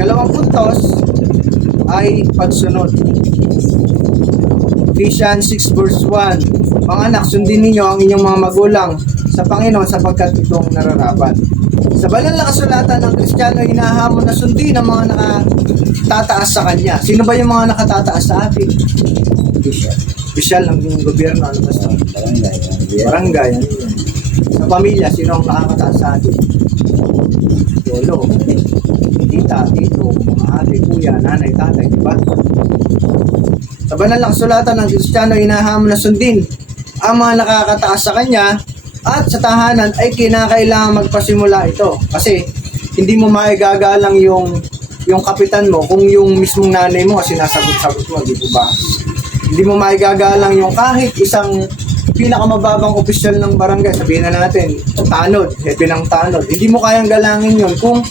Ikalawang puntos ay pagsunod. Ephesians 6 verse 1. Mga anak, sundin ninyo ang inyong mga magulang sa Panginoon sapagkat itong nararapat. Sa banal na kasulatan ng Kristiyano, hinahamon na sundin ang mga nakatataas sa Kanya. Sino ba yung mga nakatataas sa atin? Opisyal ng gobyerno, ano ba sa barangay? Ano yun? Sa pamilya, sino ang nakakataas sa atin? Lolo, tita, tito, mga ate, kuya, nanay, tatay, di ba? Sa banal na kasulatan ng Kristiyano, hinahamon na sundin ang mga nakakataas sa Kanya. At sa tahanan ay kinakailangan magpasimula ito. Kasi hindi mo maigagalang yung kapitan mo kung yung mismong nanay mo kasi sinasagot-sagot mo, di ba? Hindi mo maigagalang yung kahit isang pinakamababang opisyal ng barangay, sabihin na natin, tanod, hepe ng tanod. Hindi mo kayang galangin yun kung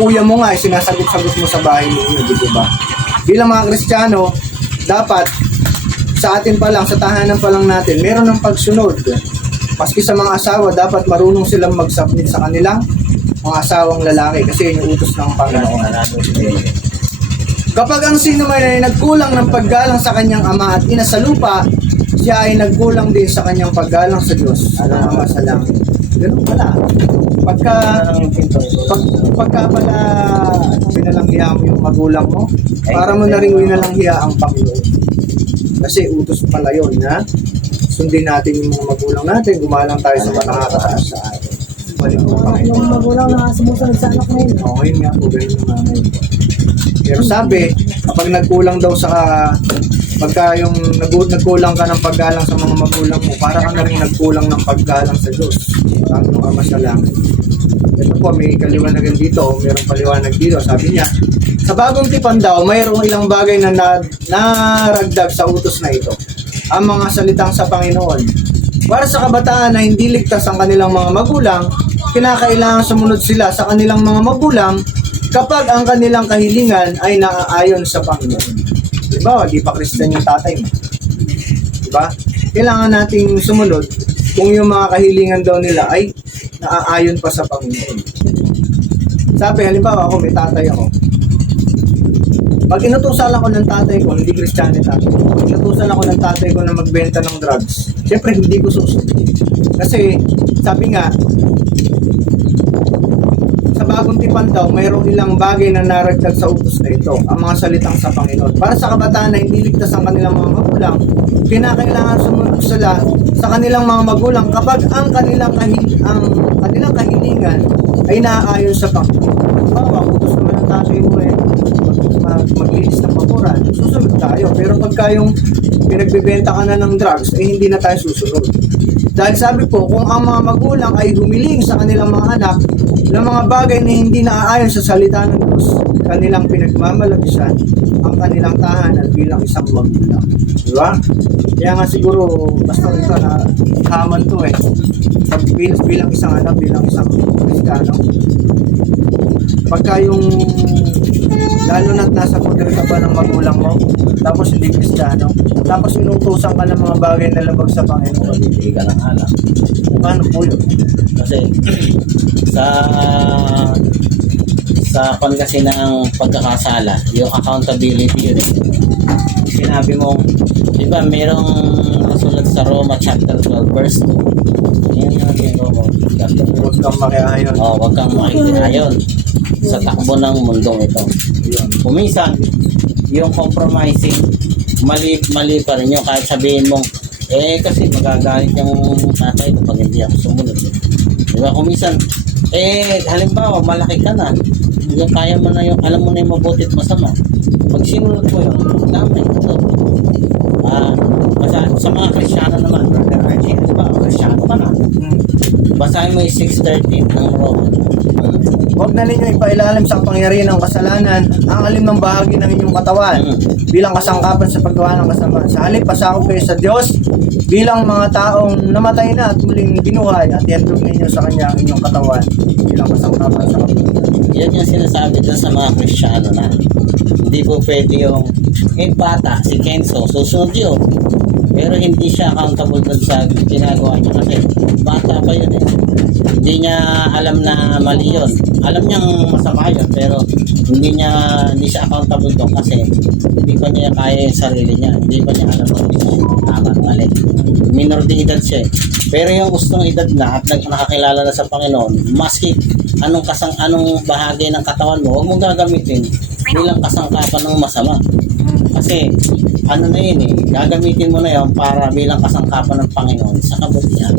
kuya mo nga ay sinasagot-sagot mo sa bahay ninyo, di ba? Bilang mga Kristiyano, dapat sa atin pa lang, sa tahanan pa lang natin, meron ng pagsunod. Maski sa mga asawa, dapat marunong silang mag-submit sa kanilang mga asawang lalaki kasi yun yung utos ng Panginoon. Kapag ang sino man ay nagkulang ng paggalang sa kanyang ama at ina sa lupa, siya ay nagkulang din sa kanyang paggalang sa Diyos, ang ama sa langit. Ganun pala. Pagka pala pinalanghiya mo yung magulang mo, para mo na rin winalanghiya ang Panginoon. Kasi utos pala yun, ha? Sundin natin yung mga magulang natin, gumalang tayo sa mga nakakataas sa atin. Balik mo pa kayo. Yung magulang na sumusunod sa anak ngayon. Oo, yun nga po, ganun nga ngayon. Pero sabi, kapag nagkulang daw pagka yung nagkulang ka ng paggalang sa mga magulang mo, para ka na rin nagkulang ng paggalang sa Diyos. Ang Ama sa langit. Ito po, may kaliwanagan dito, mayroong paliwanag dito. Sabi niya, sa bagong tipan daw, mayroong ilang bagay na naragdag sa utos na ito. Ang mga salitang sa Panginoon. Para sa kabataan na hindi ligtas ang kanilang mga magulang, kinakailangan sumunod sila sa kanilang mga magulang kapag ang kanilang kahilingan ay naaayon sa Panginoon. Diba, di pa Christian yung tatay mo. Diba? Kailangan nating sumunod kung yung mga kahilingan daw nila ay naaayon pa sa Panginoon. Sabi, halimbawa ako, may tatay ako. Pag inutusan ako ng tatay ko, hindi Kristiyano tatay ko, inutusan ako ng tatay ko na magbenta ng drugs, syempre hindi ko susunod. Kasi, sabi nga, sa bagong tipan daw, mayroong ilang bagay na naragdag sa utos na ito, ang mga salitang sa Panginoon. Para sa kabataan na hindi ligtas ang kanilang mga magulang, kinakailangan sumunod sila sa kanilang mga magulang kapag ang kanilang kahilingan ay naaayon sa Panginoon. Bawa, utos naman ng tatay mo maglinis ng bakuran, susunod tayo. Pero pagka yung pinagbebenta ka na ng drugs, hindi na tayo susunod. Dahil sabi po, kung ang mga magulang ay humiling sa kanilang mga anak ng mga bagay na hindi naaayon sa salita ng Diyos, kanilang pinagmamalagyan ang kanilang tahanan bilang isang magulang. Diba? Kaya nga siguro, basta ito na kaman to bilang isang anak, bilang isang Kristiyano. Pagka yung lalo na't nasa poder ka pa ng magulang mo, tapos hindi Kristiyano, tapos inutusan ka ng mga bagay na labag sa Panginoon, Hindi ka ng alam. paano po yun? Kasi sa pan kasi ng pagkakasala, yung accountability yun eh. Sinabi mo, di ba merong nasulat sa Roma chapter 12 verse 2. Yan yung Roma chapter 12. Huwag kang makiayon. Huwag kang makikinayon sa takbo ng mundong ito. Yun. Kuminsan, yung compromising, mali pa rin yun. Kahit sabihin mong, kasi magagalit yung tatay kapag hindi ako sumunod. Diba? Kuminsan, halimbawa, malaki ka na. Yung kaya mo na yung, alam mo na yung mabuti at masama. Pag sinunod mo yun, damay ito. Sa mga Kristiyano naman, brother Archie, diba? Kristiyano ka na. Basahin mo yung 6:13 ng Roma. Huwag na ninyo ipailalim sa kapangyarihan ng kasalanan ang alinmang bahagi ng inyong katawan bilang kasangkapan sa paggawa ng kasamaan. Sa halip, pasakop kayo sa Diyos bilang mga taong namatay na at muling binuhay at ihandog ninyo sa Kanya ang inyong katawan bilang kasangkapan sa kapangyarihan. Yan yung sinasabi dun sa mga Kristiyano na hindi po pwede yung bata, si Kenzo, susunod yun. Pero hindi siya accountable dun sa ginagawa niya kasi bata pa yun eh. Hindi niya alam na mali yun. Alam niyang masama yun pero hindi siya accountable doon kasi hindi pa niya kaya yung sarili niya. Hindi pa niya alam kung tama at mali. Minor de edad siya eh. Pero yung gustong edad na at nakakilala na sa Panginoon, maski anong bahagi ng katawan mo, huwag mong gagamitin bilang kasangkapan ng masama. Kasi ano na yun eh, gagamitin mo na yun para bilang kasangkapan ng Panginoon sa kabutihan.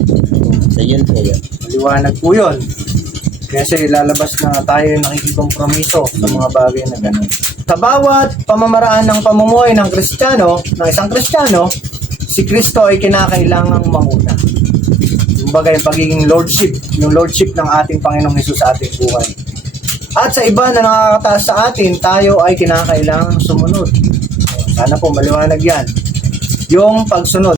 So yun po yun. Maliwanag po yun. Kasi lalabas na tayo yung nakikikompromiso sa mga bagay na gano'n. Sa bawat pamamaraan ng pamumuhay ng Kristiyano, ng isang Kristiyano, si Kristo ay kinakailangang manguna. Kumbaga yung pagiging lordship, yung lordship ng ating Panginoong Hesus sa ating buhay. At sa iba na nakakataas sa atin, tayo ay kinakailangang sumunod. Sana po maliwanag yan. Yung pagsunod.